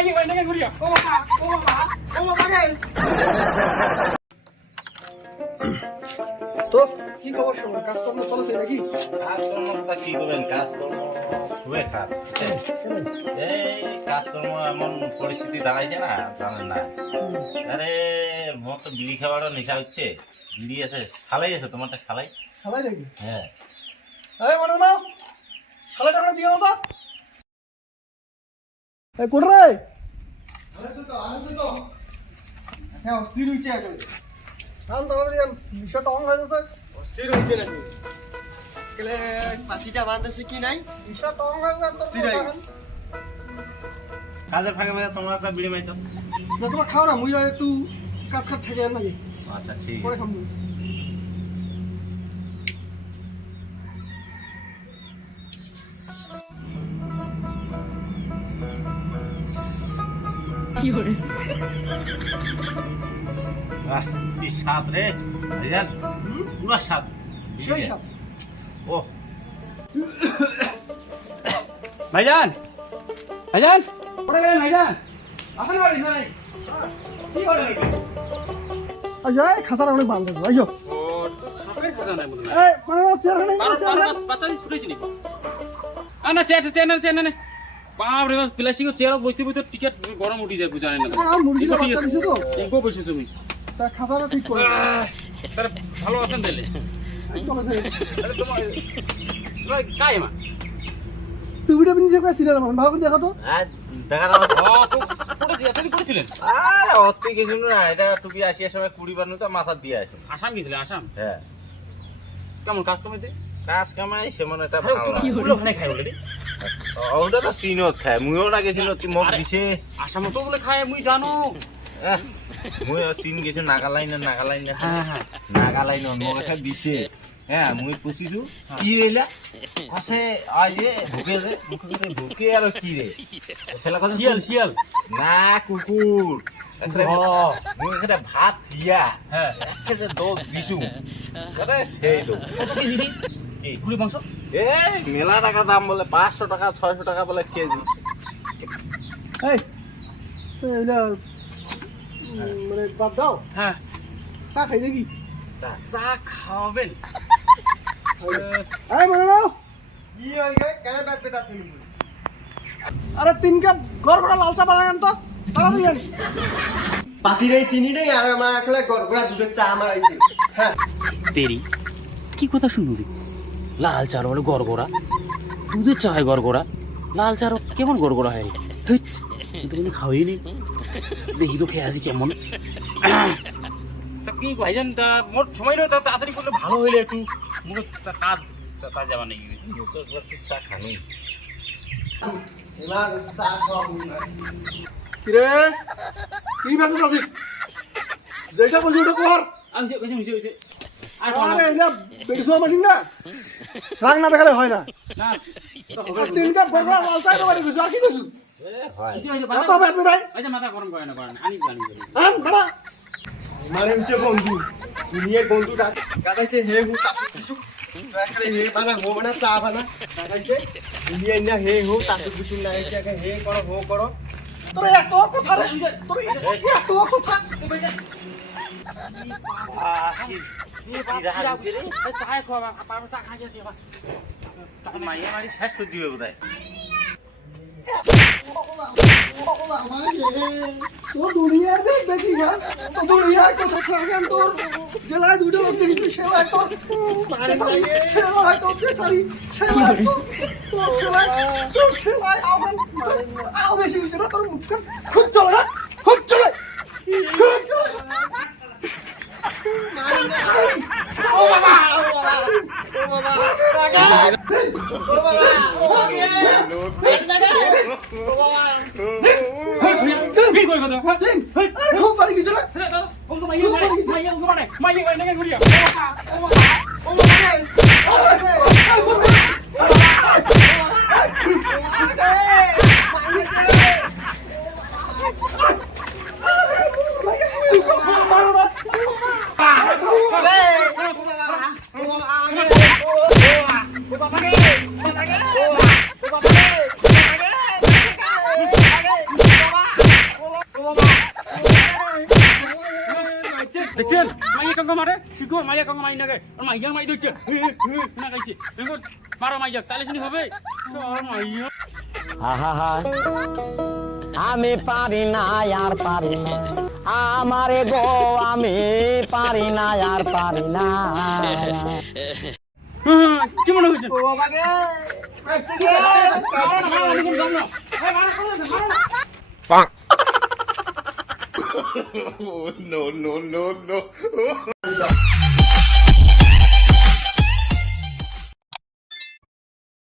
মাইয়ে বাইন্ডাকে ঘুরিয়া ও বাবা রে তো কি খবর শোনো কাজকর্ম চলছে নাকি কাজকর্মটা কি করবেন কাজকর্ম খুবই খারাপ এই কাজকর্ম এমন পরিস্থিতি দাঁড়াইছে না জানেন না আরে মোর তো বিড়ি খাওয়ারও নেশা হচ্ছে বিড়ি আছে শালাই আছে তোমারটা শালাই শালাই নাকি হ্যাঁ এই মানে না শালাই টাকা দিয়ে দাও তো এই কোন রে আছো তো হ্যাঁ অস্থির হইছে এখন নাম দাদা দিয়ে বিষয়টা অন হয়ে যাচ্ছে অস্থির হইছে নাকি কেলে ফাঁসিটা বাঁধছে কি নাই বিষয়টা অন হয়ে যাচ্ছে অস্থির হয়ে গেছে। কাজের ফাঁকে ফাঁকে তোমরা একটা বিড়ি মাইতো না তোমার খাও না মুই একটু কাজ কাজ থেকে নাকি আচ্ছা ঠিক পরে আছে খাবো আহ কি স্বাদ রে ভাইজান পুরো স্বাদ সেই সব ও ভাইজান ভাইজান পড়ে গেলেন ভাইজান আপনি বাড়ি নাই কি করেন আয় খাসারা অনেক বান্ধব আইসো ও সরকারি খাজানা মনে না এই মানে চেহারা নেই চেহারা বাচ্চা ফুটেছি নি না চেয়ার না বাপ রে প্লাস্টিকের চেয়ার বসতে বসতে টিকেট গরম উঠি যায় বুঝানেন না মুরগিটা বাচ্চা দিছে তো ইগো বসে তুমি তা খাসারা ঠিক করে তার ভালো আছেন দিলে ঠিক করেছে আরে তোমার কাই মা তুই ভিডিও বিনিছে কই সিরিয়াল মান ভালো করে দেখো তো আর দেখা না ফুটেছি আপনি করেছিলেন আরে অতি কিছু না এটা টুপি আসিয়ার সময় 20 বার নুতা মাথা দিয়ে আসে আসাম গেছিলেন আসাম হ্যাঁ কেমন কাজ কমাইতে কাজ কামাই সেমন এটা ভালো কি হলো ওখানে খাই বলে ওটা তো সিনত খায় মুইও না গেছিল মোক দিছে আসাম তো বলে খায় মুই জানো মুই সিন গেছো নাগালাইন হ্যাঁ হ্যাঁ নাগালাইন মোক একটা দিছে হ্যাঁ মুই পুছিছো কি রেলা আছে আই যে ভুকে যে মুখে ভুকে আর কি রে সেলা কথা শিয়াল না কুকুর মুই একটা ভাত দিয়া হ্যাঁ একটা দোষ দিছু আরে সেই তো কি গুলি মাংস এই মেলা টাকা দাম বলে 500 টাকা 600 টাকা বলে কেজি এই তো এলা মানে বাদ দাও হ্যাঁ চা খাই নাকি চা খাবেন এই মানে নাও কি হই গে কেলে ব্যাট বেটা শুনি আরে 3 কাপ গড় গড়া লাল চা বানান তো তাড়াতাড়ি আনি পাতি রে চিনি নেই আর আমার একলা গড়গড়া দুধের চা আমার আইছে হ্যাঁ তেরি কি কথা শুনবি লাল চার বলে গড়গড়া দুধের চা হয় গড়গড়া লাল চার কেমন গড়গড়া হয় রে খাওয়াই নি দেখি তো খেয়ে আসি কেমন তা কি ভাইজান তা মোট সময় নয় তাড়াতাড়ি করলে ভালো হইলে একটু মুখে কাজ কাজ যাবা নেই চা খানি এবার চা খাওয়া মুই না কি রে কি ভাবছিস আসি যেটা বলছি ওটা কর হইছে আরে এলা বেডিসো মাসিন না রাগ না দেখালে হয় না না 3 কাপ গড় গড়া লাল চা বাড়ি গেছে আর কি কইছু হয় এত ব্যাট বেটাই মাথা গরম করে না আনি জানি আন বড়া মানে হচ্ছে বন্ধু দুনিয়ার বন্ধু গাদাইছে হে হু তাপু কিছু একলা হে বানা হো বানা চা বানা গাদাইছে দুনিয়ার না হে হু তাপু কিছু লাগাইছে হে করো হো করো তোর এত কথা রে তোর এত কথা চা খাওয়া পারবে চা খাই গেছে মাইয়া মারি শেষ করে দিবে বোধহয় তো দুনিয়ার দেখ দেখি না তো দুনিয়ার কথা খাবেন তোর জেলায় দুটো লোক দেখি সেলাই তো মারে লাগে সেলাই তো সরি সেলাই তো সেলাই আবার আও বেশি হইছে না তোর মুখ খুব চলে না খুব চলে ও বাবা ও বাবা ও বাবা ও বাবা কি করবে তো খুব বাড়ি গেছে না মাইয়ে বাইন্ডাকে ঘুরিয়া ও বাবা দেখছেন মাইয়া কাঙ্গ মারে শিখো মাইয়া কাঙ্গ মাই নাগে আর মাইয়া মাই দিচ্ছে না গাইছে এরপর মারো মাইয়া তাহলে শুনি হবে সব মাইয়া আহা আমি পারি না আর পারি না আমারে গো আমি পারি না আর পারি না কি মনে হচ্ছে ও বাবাকে মারো না